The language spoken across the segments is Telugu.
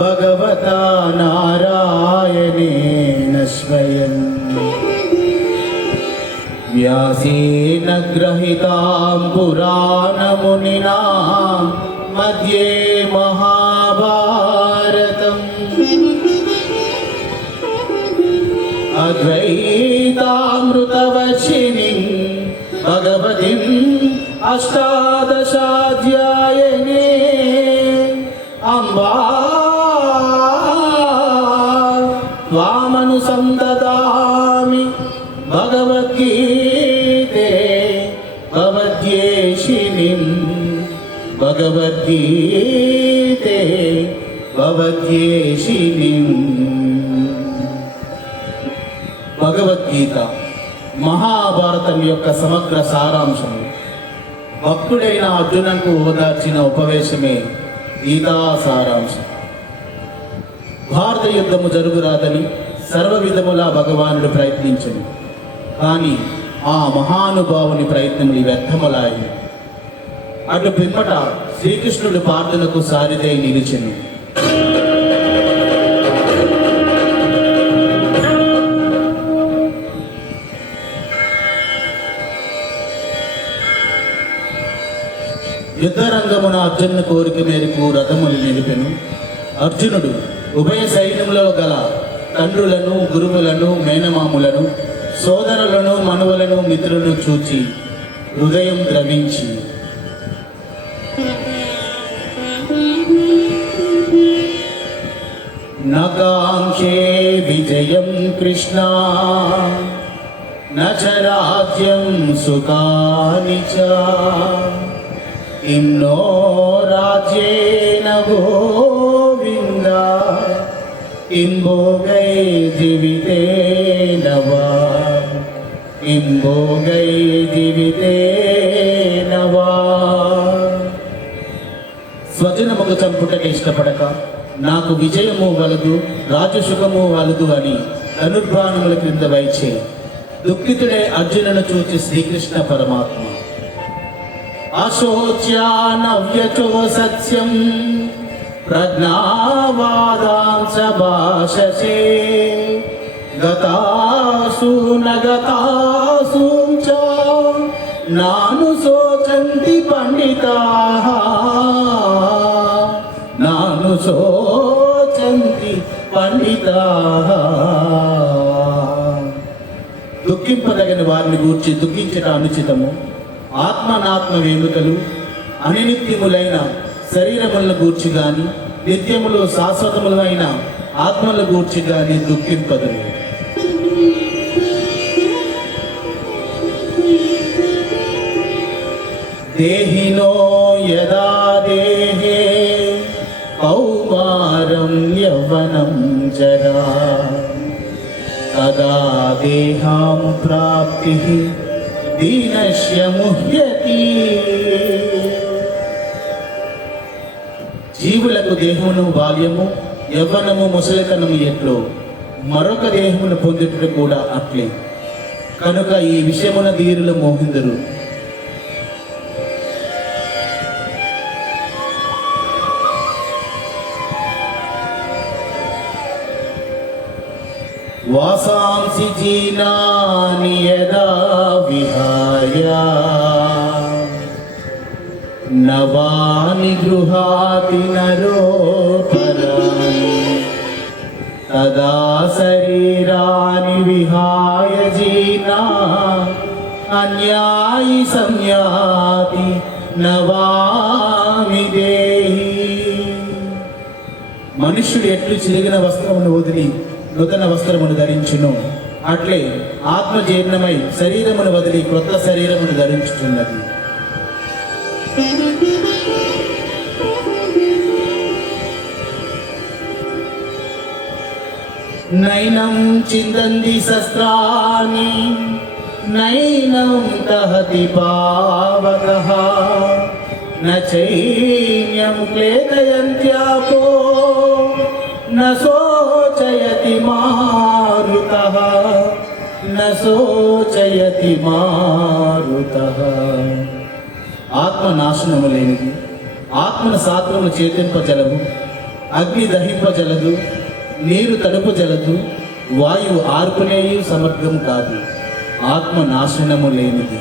భగవతా నారాయణేన స్వయం వ్యాసేన గ్రహీతాం పురాణమునినా మధ్యే మహాభారతం అద్వైతామృతవర్షిణిం భగవతిం అష్టాదశాధ్యాయినే అంబా త్వామనుసందదామి భగవద్గీతే భవద్యేషిణిం భగవద్గీతే భవద్యేషిణిం. భగవద్గీత మహాభారతం యొక్క సమగ్ర సారాంశం. భక్తుడైన అర్జునకు ఓదార్చిన ఉపవేశమే గీతా సారాంశం. భారత యుద్ధము జరుగురాదని సర్వ విధములా భగవానుడు ప్రయత్నించను, కానీ ఆ మహానుభావుని ప్రయత్నములు వ్యర్థములాయి. అటు పిమ్మట శ్రీకృష్ణుడు పార్థునకు సారిదై నిలిచెను. యుద్ధరంగమున అర్జునుని కోరిక మేరకు రథములు నిలిపెను. అర్జునుడు ఉభయ సైన్యంలో గల తండ్రులను, గురువులను, మేనమాములను, సోదరులను, మనువులను, మిత్రులను చూచి హృదయం ద్రవించి నకాంక్షే విజయం కృష్ణ నచ రాజ్యం సుఖాని చ ఇన్నో రాజ్యేన గోవింద ఇంభోగై జీవితేన వా ఇంభోగై జీవితేన వా. స్వజనముకు చంపుటకు ఇష్టపడక నాకు విజయము వలదు, రాజసుఖము వలదు అని ధనుర్బాణముల క్రింద వైచే దుఃఖితుడే అర్జునును చూచి శ్రీకృష్ణ పరమాత్మ అశోచ్యానవ్యచో సత్యం ప్రజ్ఞావాదాంశ భాషసే గతాసు నగతాసు చ నాను శోచంతి పండితాః నాను శోచంతి పండితాః. దుఃఖింపదగిన వారిని గూర్చి దుఃఖించట అనుచితము. ఆత్మనాత్మ వేముకలు అనినిత్యములైన శరీరములను గూర్చి గాని, నిత్యములు శాశ్వతములైన ఆత్మల గూర్చి గాని దుఃఖింపదురు. దేహినో యదా దేహే కౌమారం యవ్వనం జరా తదా దేహాం ప్రాప్తి దీనస్య ముహ్యతి. జీవులకు దేహమును బాల్యము, యవ్వనము, ముసలితనము ఎట్లో మరొక దేహమును పొందుట కూడా అట్లే. కనుక ఈ విషయమున ధీరులు మోహిందురు. వాసాంసి జీనాని యదా విహాయ నవాని గృహాతి నరోపరాని తదా శరీరాని విహాయ జీనా అన్యాయి సంయాతి నవామి దేహి. మనుష్యుడు ఎట్లు చిరిగిన వస్త్రమును వదిలి నూతన వస్త్రమును ధరించును, అట్లే ఆత్మ జీర్ణమై శరీరమును వదిలి క్రొత్త శరీరమును ధరించుచున్నది. నైనం చిందంతి శస్త్రాణి నైనం దహతి పావకః నైన్యం క్లేదయంత్యాపో నశోచయతి మారుతః నశోచయతి మారుతః. ఆత్మ నాశనము లేనిది, ఆత్మను శాస్త్రములు చేతింపజలవు. అగ్ని దహింపజలదు, నీరు తడుపజలదు, వాయువు ఆర్పునేయు సమర్థం కాదు, ఆత్మ నాశనము లేనిది.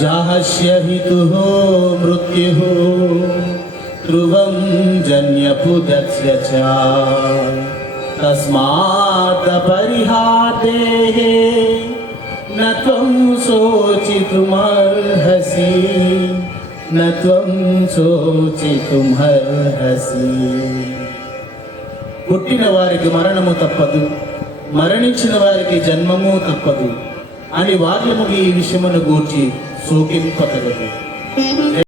జాహస్య హితుః మృత్యుః ధ్రువం జన్యపుదస్య చ తస్మాత్ పరిహాతేః న త్వం శోచితుమర్హసి, న త్వం శోచితుమర్హసి. పుట్టిన వారికి మరణము తప్పదు, మరణించిన వారికి జన్మము తప్పదు అని వాక్యము ఈ విషయమును గూర్చి శోకింపతగదు.